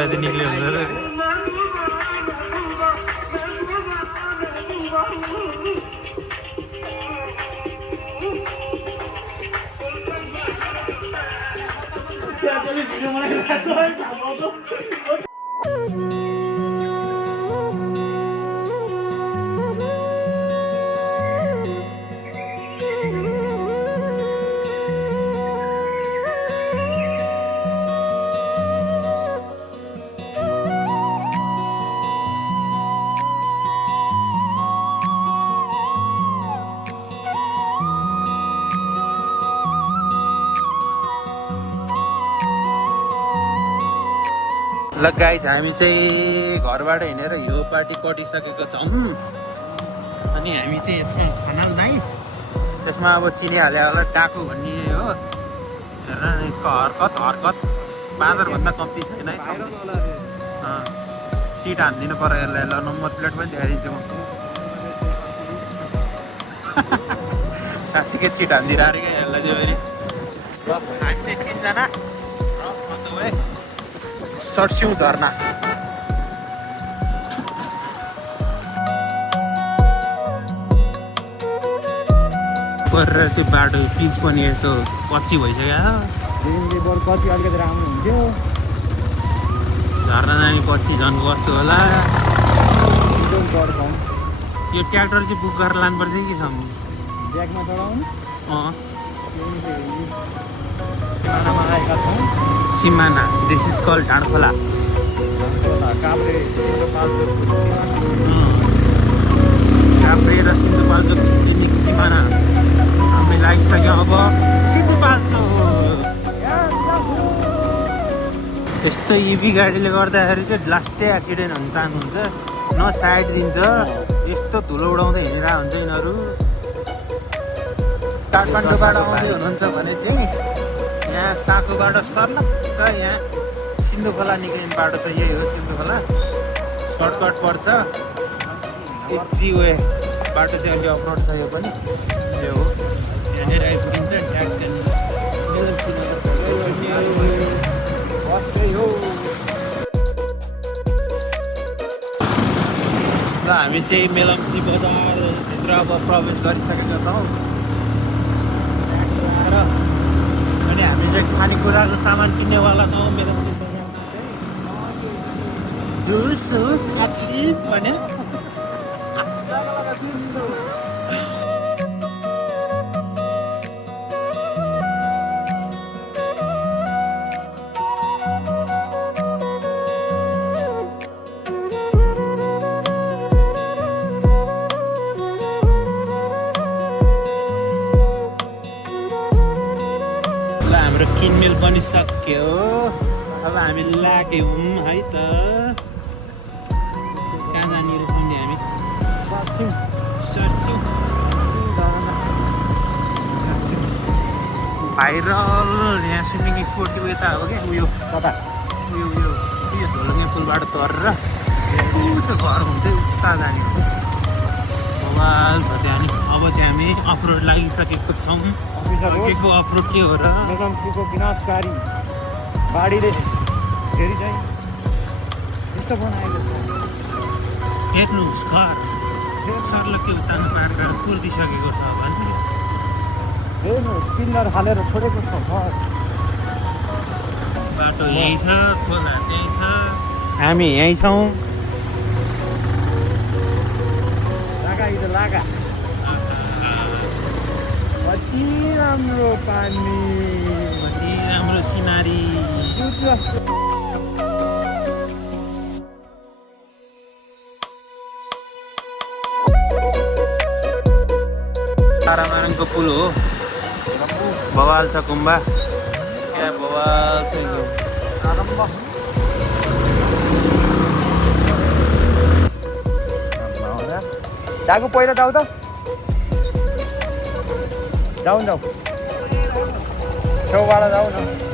भए त निक्ल्यो भनेर ल गाइज हामी चाहिँ घरबाट हिँडेर यो पार्टी कटिसकेको छौँ अनि हामी चाहिँ यसमा खनाल दाइ त्यसमा अब चिनी हाले होला डाकु भन्ने हो हेर यसको हरकत बाँदरभन्दा कम्ती छैन है सिट हानिदिनु पर्यो यसलाई ल नम्बर प्लेट पनि देखाइदिन्छु म साँच्चीकै सिट हानिदिएर अरे क्या यसलाई चाहिँ फेरि ल हामी चाहिँ तिनजना सर्स्यौँ झर्ना गरेर त्यो बाटो पिच पनि यस्तो कच्ची भइसक्यो कति अलिकति राम्रो हुन्थ्यो झर्ना जाने पछि झन् कस्तो होला यो ट्र्याक्टर चाहिँ बुक गरेर लानुपर्छ कि छ ब्यागमा चढाउनु आएका छौँ सिमाना this is call Dhandkhola Kavre र सिन्धुपाल्चोक छुट्टिने सिमाना हामी लागिसक्यौँ अब सिन्धुपाल्चोक यस्तो इभी गाडीले गर्दाखेरि चाहिँ लास्टै एक्सिडेन्ट हुन चाहनु हुन्छ न साइड दिन्छ यस्तो धुलो उडाउँदै हिँडेर हुन्छ यिनीहरू काठमाडौँबाट आउँदै हुनुहुन्छ भने चाहिँ यहाँ साँकोबाट सर्लक्क यहाँ सिन्धुखोला निक्लिने बाटो चाहिँ यही हो सिन्धुखोला सर्टकट पर्छ यति वे बाटो चाहिँ अलि अफरोड छ यो पनि यो हो यहाँनिर आइपुगिन्छ ल हामी चाहिँ मेलम्ची बजारभित्र अब प्रवेश गरिसकेका छौँ अनि हामी चाहिँ खानेकुराको सामान किन्नेवाला छौँ मेलम्ची बजारमा चाहिँ जुस आइसक्रिम भने हाम्रो किनमेल बनिसक्यो अब हामी लाग्यौँ है त कहाँ जाने रहेछौँ नि हामी भाइरल यहाँ स्विमिङ स्पोर्ट चाहिँ यता हो क्या उयो कता उयो झोलुङ्गे पुलबाट तरेर उता घर हुन्थ्यो उता जाने हो बवाल छ त्यहाँ नि अब चाहिँ हामी अफरोड लागिसकेको छौँ अर्केको अफरोड के हो र मेलम्चीको विनाशकारी बाढीले फेरि चाहिँ यस्तो बनाएको छ हेर्नुहोस् घर सर्लक्कै उतान पार गरेर कुर्दिसकेको छ भने हेर्नुहोस् पिल्लर हालेर छोडेको छ घर बाटो यही छ खोला त्यही छ हामी यहीँ छौँ लागा कति राम्रो पानी कति राम्रो सिनारी तारामारङको पुल हो बवाल छ गुम्बा क्या बवाल छ जाऊ पहिला जाऊ त जाऊ छेउबाट जाऊ न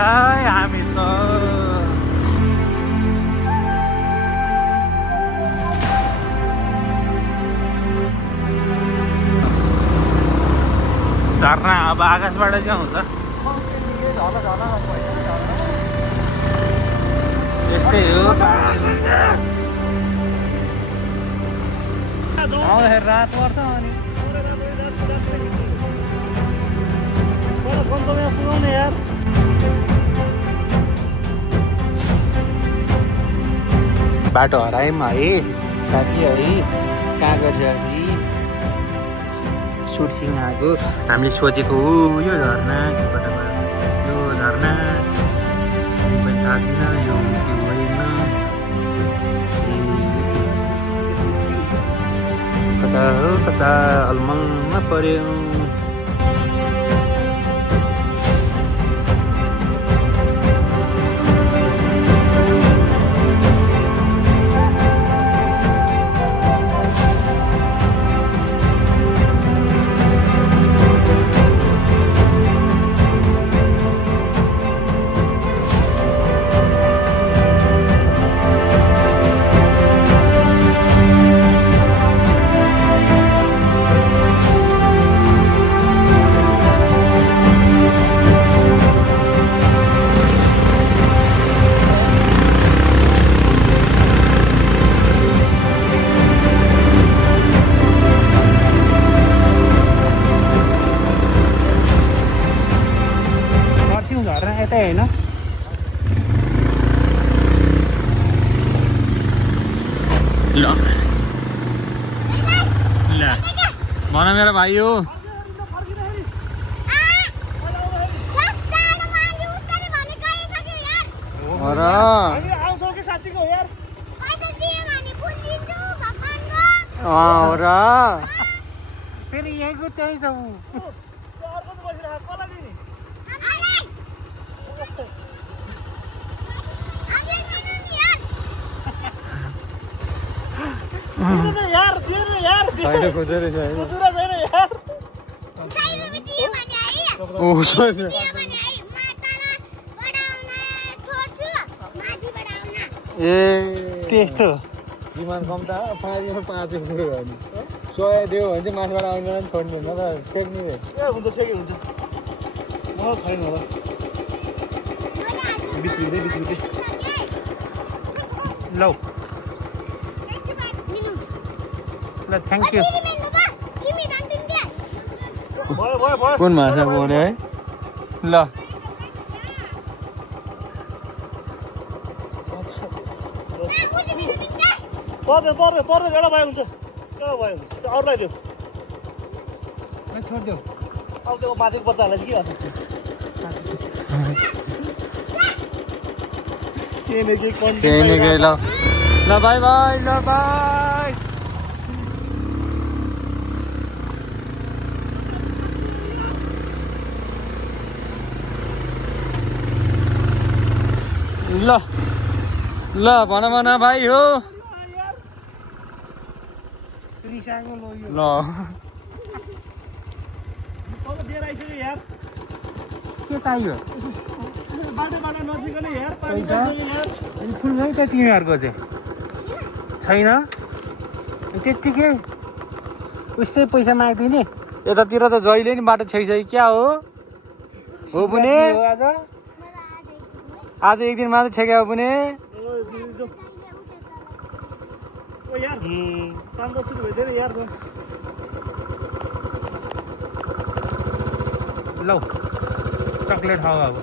है हामी त झर्ना अब आकाशबाट चाहिँ आउँछ यस्तै हो आउँदाखेरि रात पर्छ अनि पुऱ्याउने यार बाटो हरायौँ है साथी है कागजरी सुटसिङ आएको हामीले सोचेको हो यो झर्ना यो झर्ना पनि थाहा थिएन यो के होइन कता हो कता अलमलमा पर्यो होइन ल भन मेरो भाइ हो फेरि यहीँको त्यही छ त्यस्तो डिमान्ड कम त 5 रुपियाँ भयो नि 100 दियो भने चाहिँ माथिबाट आउँदैन छोड्नु न त सेक्ने हुन्छ सेकै हुन्छ मलाई छैन होला 20 रुपियाँ ल ल थ्याङ्क यू भयो कुन भाषा बोल्यो है ल पर्दैन एउटा भयो हुन्छ अरूलाई दियो छोडिदेऊ अब त्यो माथिको बच्चाहरूलाई चाहिँ के गर्छ केही न केही ल बाई बाई ल बाई ल ल भन भाइ हो ल दिएर आइसक्यो यार के चाहियो बाटो नजिकनै यार पानी यार फुल भयो त तिमीहरूको चाहिँ छैन त्यत्तिकै उसै पैसा माग्दिने यतातिर त जहिले नि बाटो छैछ क्या हो पुने आज एक दिन मात्रै छेक्या हो पुने ओ यार 5-10 रुपियाँ धेरै यार लौ चक्लेट खाऊ अब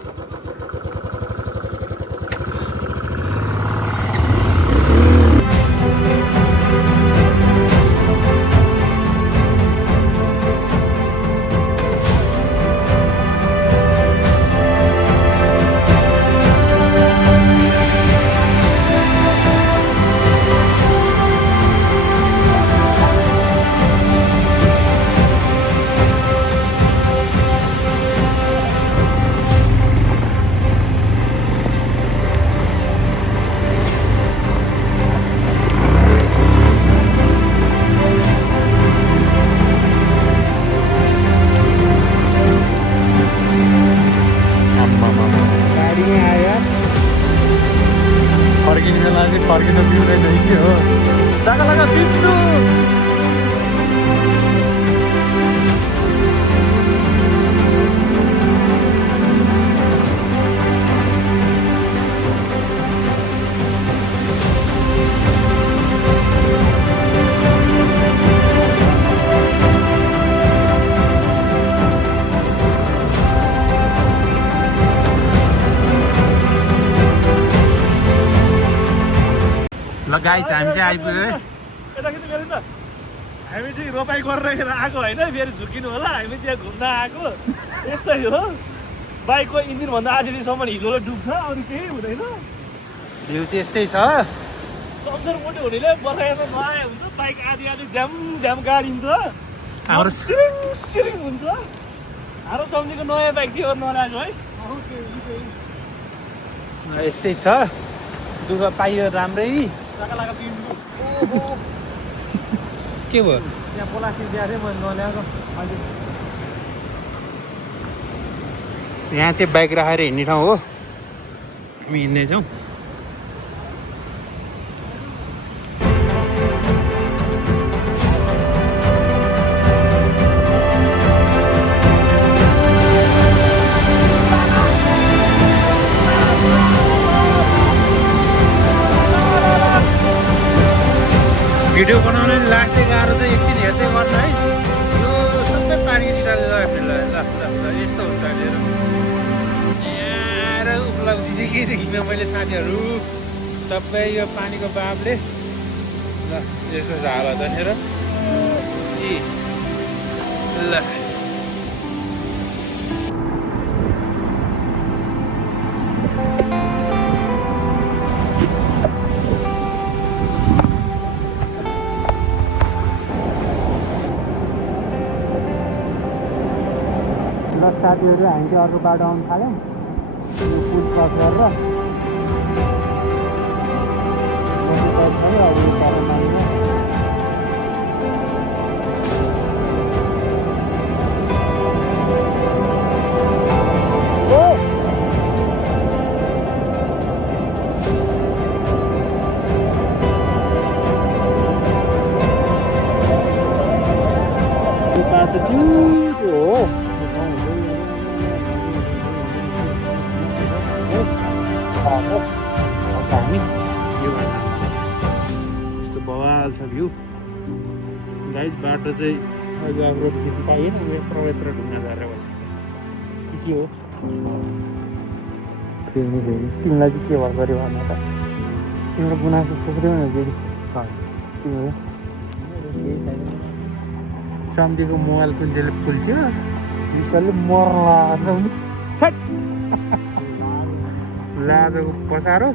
गाइज हामी चाहिँ आइपुग्यो है। यताखेरि मेरो त हामी चाहिँ रोपाइ गरेर आएको होइन, फेरि झुकिनु होला, हामी त्यहाँ घुम्न आएको। यस्तै हो, बाइकको इन्जिनभन्दा आधीसम्म हिलोले डुब्छ, अरू केही हुँदैन। भ्यू चाहिँ यस्तै छ। पम्चर मोटो हुनेले बसाएर नआए हुन्छ, बाइक आधी झ्याम झ्याम गाडिन्छ, हाम्रो सिरिङ सिरिङ हुन्छ। हाम्रो सम्झीको नयाँ बाइक थियो नल्याएको है। यस्तै छ, दुःख पाइयो राम्रै। लागा के भयो? त्यहाँ प्लास्टिक दिएको थिएँ मैले नल्याएको अहिले। यहाँ चाहिँ बाइक राखेर हिँड्ने ठाउँ हो, हामी हिँड्दैछौँ। भिडियो बनाउन लाग्दै गाह्रो चाहिँ एकछिन हेर्दै गर्नु है। यो सबै पानीको सिटाले लगाएर ल यस्तो हुन्छ अहिलेर। यहाँ उपलब्धि चाहिँ के देखिनँ मैले साथीहरू, सबै यो पानीको बाबले। ल यस्तो छ हालत भनेर ल। साथीहरू हामी चाहिँ अर्को बाटो आउनु थाल्यौँ, यो पुल क्रस गरेर। अब यो बाटो मार्नु यो बाटो त्यो हो। हामी यो यस्तो बवाल छ भ्यू गाइज। बाटो चाहिँ अहिले अब रोड खिच्नु पाइएन, यत्रो यत्रो ढुङ्गा झरेर बस्छ। के हो फेरि तिमीलाई चाहिँ के भयो गऱ्यो भन्नु त? तिम्रो गुनासो थुप्रै हुने फेरि के हो? सम्झेको मोबाइल कुन चाहिँले फुल्छ्यो, विशालले मर्ला लाजको पसारो।